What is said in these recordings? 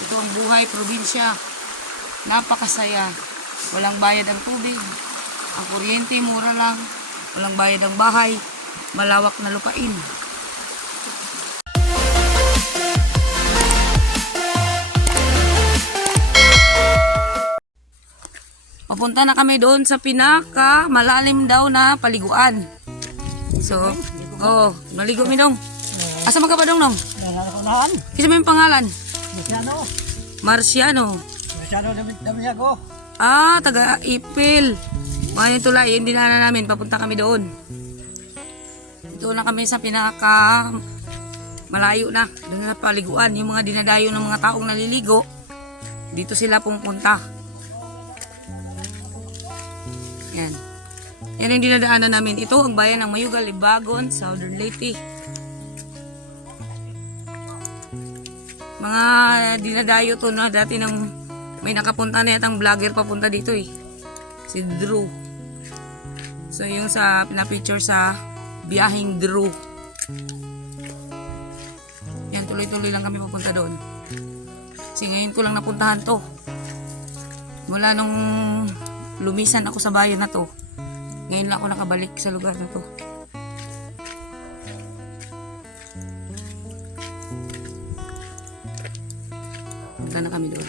Ito ang buhay probinsya. Napakasaya. Walang bayad ang tubig. Ang kuryente, mura lang. Walang bayad ang bahay. Malawak na lupain. Papunta na kami doon sa pinaka malalim daw na paliguan. So, oh, maligo mi dong. Asa man ka ba dong nong? Kisa mo yung pangalan? Marciano. Masyado dami dami ako. Ah, taga Ipil. Mga tulay, yung dinaanan namin, papunta kami doon. Dito na kami sa pinaka malayo na. Doon na paliguan. Yung mga dinadayo ng mga taong naliligo, dito sila pumunta. Yan. Yan yung dinadaanan namin. Ito ang bayan ng Mayugal, Libagon, Southern Leyte. Mga dinadayo to na dati ng may nakapunta na yatang vlogger papunta dito eh. Si Drew. So yung sa pinapicture sa biyaheng Drew. Yan, tuloy-tuloy lang kami papunta doon. Kasi ngayon ko lang napuntahan to. Mula nung lumisan ako sa bayan na to. Ngayon lang ako nakabalik sa lugar na to. Punta na kami doon.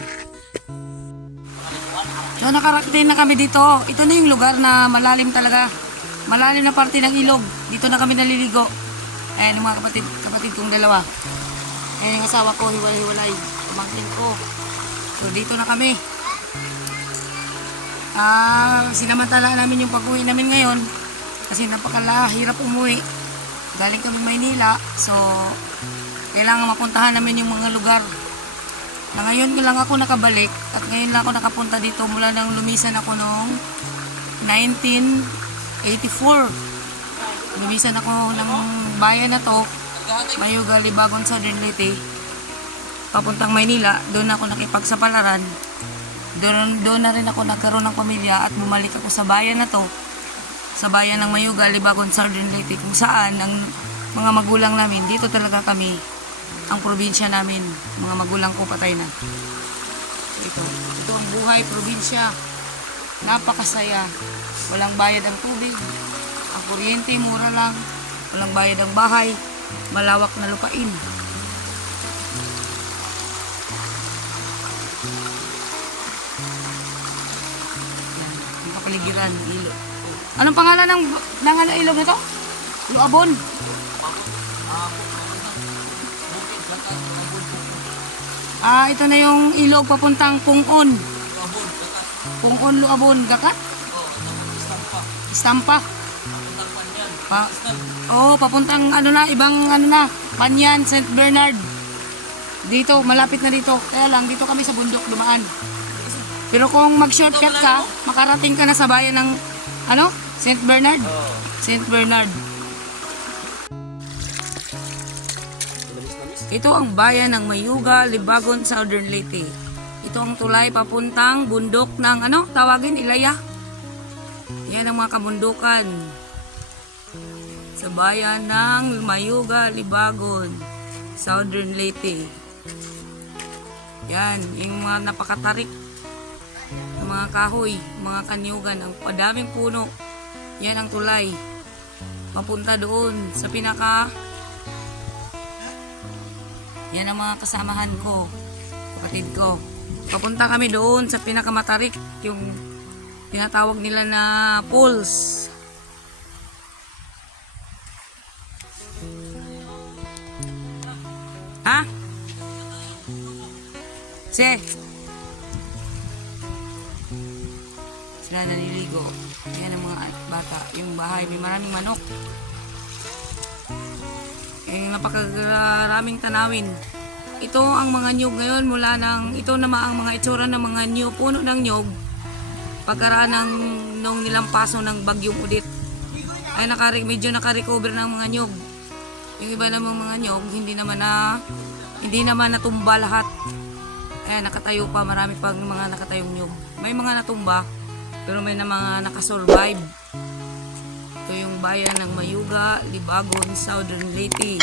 So nakarating na kami dito. Ito na yung lugar na malalim talaga. Malalim na parte ng ilog. Dito na kami naliligo. Ayan yung mga kapatid, kapatid kong dalawa. Ayan yung asawa ko, hiwalay-hiwalay. Pamangkin ko. So dito na kami. Ah, sinamantala namin yung pag-uwi namin ngayon. Kasi napakala, hirap umuwi. Galing kami Maynila. So, kailangan mapuntahan namin yung mga lugar na ngayon lang ako nakabalik at ngayon lang ako nakapunta dito mula nang lumisan ako noong 1984. Lumisan ako ng bayan na to, Mayuga, Libagon, Southern Leyte. Papuntang Maynila, doon ako nakipagsapalaran. Doon, doon na rin ako nagkaroon ng pamilya at bumalik ako sa bayan na to. Sa bayan ng Mayuga, Libagon, Southern Leyte kung saan ang mga magulang namin, dito talaga kami ang probinsya namin. Mga magulang ko patay na. Ito. Ito ang buhay probinsya. Napakasaya. Walang bayad ang tubig. Ang kuryente, mura lang. Walang bayad ang bahay. Malawak na lupain. Yan. Ang kapaligiran, ilog. Anong pangalan ng, ng ano, ilog na to? Luabon. Ah, ito na yung ilog papuntang Pungon. Pungon, Luabon, Gakat? Istampa. Pa oh, papuntang ano na, ibang ano na, Panyan, St. Bernard. Dito, malapit na dito. Kaya lang, dito kami sa bundok dumaan. Pero kung mag-shortcut ka, makarating ka na sa bayan ng, ano, St. Bernard? St. Bernard. Ito ang bayan ng Mayuga, Libagon, Southern Leyte. Ito ang tulay papuntang bundok ng ano, tawagin Ilaya. Yan ang mga kabundukan. Sa bayan ng Mayuga, Libagon, Southern Leyte. Yan, yung mga napakatarik mga kahoy, mga kanyugan, ang padaming puno. Yan ang tulay. Papunta doon sa pinaka yan ang mga kasamahan ko, kapatid ko. Papunta kami doon sa pinakamatarik, yung tinatawag nila na pools. Ha? Se. Sila naliligo. Yan ang mga bata. Yung bahay, may maraming manok. Eh, napakaraming tanawin. Ito ang mga nyug ngayon mula ng, ito naman ang mga itsura ng mga nyug, puno ng nyug. Pagkaraan ng nung nilampaso ng bagyong udit. Ay nakari, medyo nakarecover ng mga nyug. Yung iba namang mga nyug, hindi naman na, hindi naman natumba lahat. Kaya nakatayo pa, marami pang mga nakatayong nyug. May mga natumba, pero may na mga nakasurvive. Ito yung bayan ng Mayuga, Libagon, Southern Leyte.